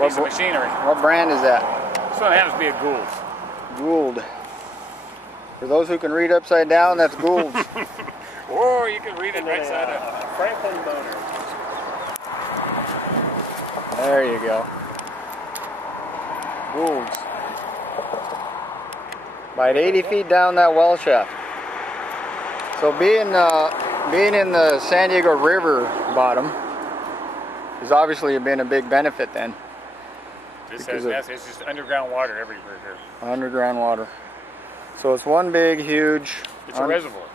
piece of machinery. What brand is that? This one happens to be a Gould's. Gould. For those who can read upside down, that's Gould's. Or you can read it right side up. Franklin motor. There you go. Gould's. About 80 feet down that well shaft. So being in the San Diego River bottom has obviously been a big benefit then. This it's just underground water everywhere here. Underground water. So it's one big, huge... It's a reservoir.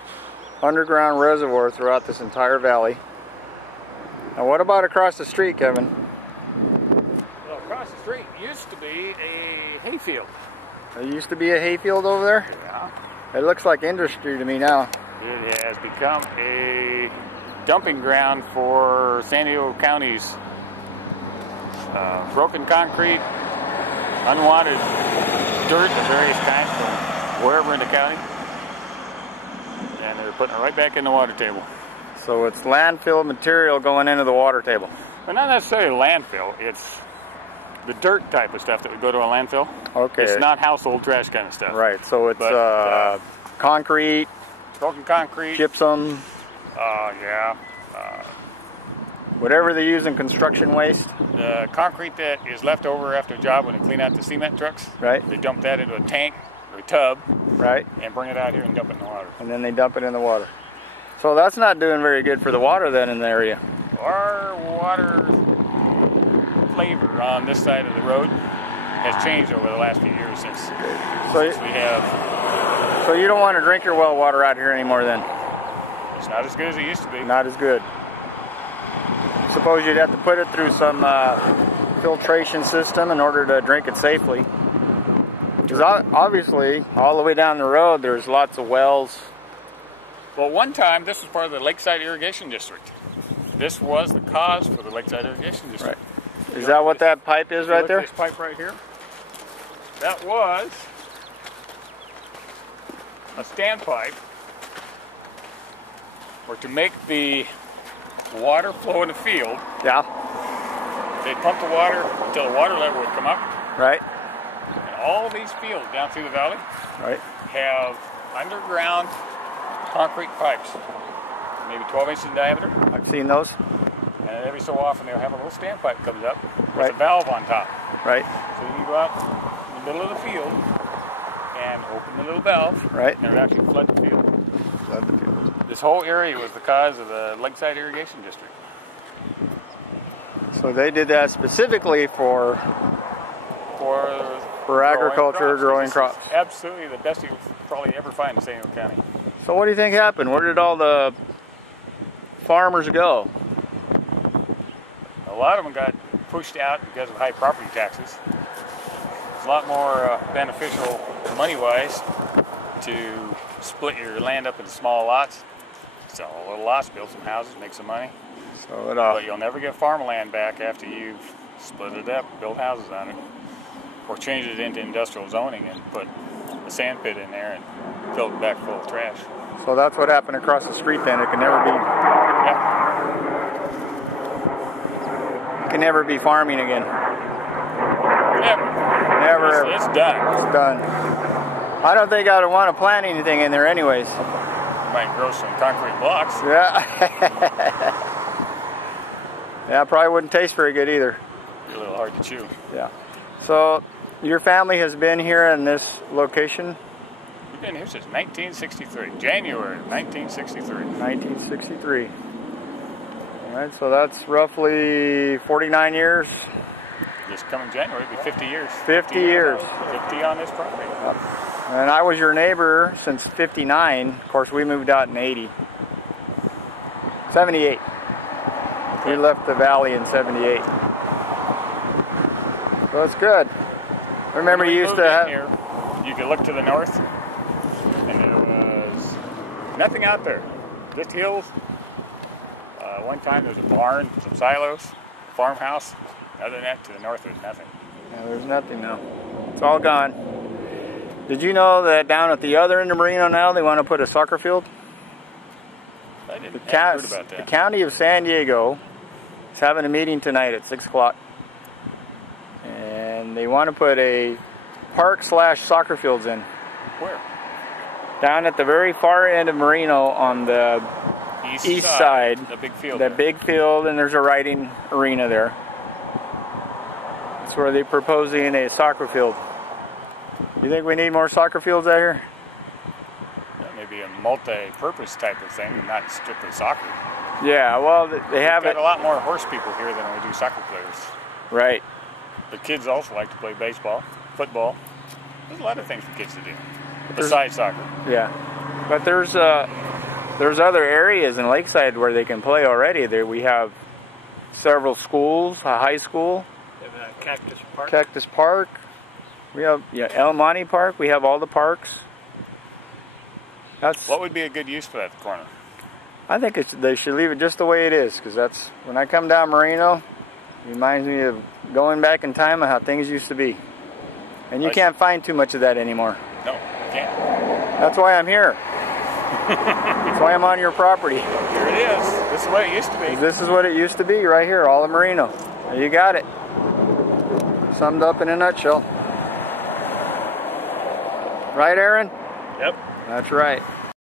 Underground reservoir throughout this entire valley. Now what about across the street, Kevin? Well, across the street used to be a hayfield. There used to be a hayfield over there? Yeah. It looks like industry to me now. It has become a dumping ground for San Diego County's broken concrete, unwanted dirt of various kinds from wherever in the county. And they're putting it right back in the water table. So it's landfill material going into the water table. But not necessarily landfill, it's the dirt type of stuff that would go to a landfill. Okay. It's not household trash kind of stuff. Right, so it's concrete, broken concrete, gypsum, yeah. whatever they use in construction waste. Concrete that is left over after a job when they clean out the cement trucks. Right. They dump that into a tank or a tub. Right. And bring it out here and dump it in the water. And then they dump it in the water. So that's not doing very good for the water then in the area. Our water flavor on this side of the road has changed over the last few years since we have. So you don't want to drink your well water out here anymore then? It's not as good as it used to be. Not as good. Suppose you'd have to put it through some filtration system in order to drink it safely. Because obviously, all the way down the road, there's lots of wells. Well, one time, this was part of the Lakeside Irrigation District. This was the cause for the Lakeside Irrigation District. Right. Is that what that pipe is right there? This pipe right here. That was a standpipe, or to make the water flow in the field. Yeah. They'd pump the water until the water level would come up. Right. And all these fields down through the valley have underground concrete pipes, maybe 12 inches in diameter. I've seen those. And every so often they'll have a little standpipe comes up with a valve on top. Right. So you go out in the middle of the field and open the little valve. Right. And it actually flood the field. Flood the field. This whole area was the cause of the Lakeside Irrigation District. So they did that specifically for agriculture, growing crops. Absolutely the best you'll probably ever find in San Diego County. So what do you think happened? Where did all the farmers go? A lot of them got pushed out because of high property taxes. It's a lot more beneficial money-wise to split your land up into small lots, sell a little lots, build some houses, make some money. But you'll never get farmland back after you've split it up, built houses on it, or changed it into industrial zoning and put a sand pit in there and filled it back full of trash. So that's what happened across the street then. It can never be. Yeah. It can never be farming again. Never. It's done. It's done. I don't think I'd want to plant anything in there anyways. You might grow some concrete blocks. Yeah. Yeah, probably wouldn't taste very good either. Be a little hard to chew. Yeah. So your family has been here in this location? We've been here since 1963, January 1963. 1963. All right, so that's roughly 49 years. This coming January will be 50 years. 50 years. 50 on this property. Yep. And I was your neighbor since 59. Of course, we moved out in 78. We left the valley in 78. So it's good. I remember you used to have... Here, you could look to the north, and there was nothing out there. Just hills. One time there was a barn, some silos, farmhouse. Other than that, to the north there's nothing. Yeah, there's nothing now. It's all gone. Did you know that down at the other end of Moreno now they want to put a soccer field? I didn't heard about that. The county of San Diego is having a meeting tonight at 6 o'clock. They want to put a park / soccer fields in. Where? Down at the very far end of Moreno on the east side. The big field. That big field, and there's a riding arena there. That's where they're proposing a soccer field. You think we need more soccer fields out here? Yeah, maybe a multi-purpose type of thing, not strictly soccer. Yeah, well, they have We've got a lot more horse people here than we do soccer players. Right. The kids also like to play baseball, football. There's a lot of things for kids to do besides soccer. Yeah, but there's other areas in Lakeside where they can play already. There we have several schools, a high school. They have Cactus Park. Cactus Park. We have El Monte Park. We have all the parks. What would be a good use for that corner? I think they should leave it just the way it is, because that's when I come down Moreno, it reminds me of going back in time of how things used to be. And you can't find too much of that anymore. No, you can't. That's why I'm here. That's why I'm on your property. Here it is. This is what it used to be. This is what it used to be right here, all of Moreno. There you got it. Summed up in a nutshell. Right, Aaron? Yep. That's right.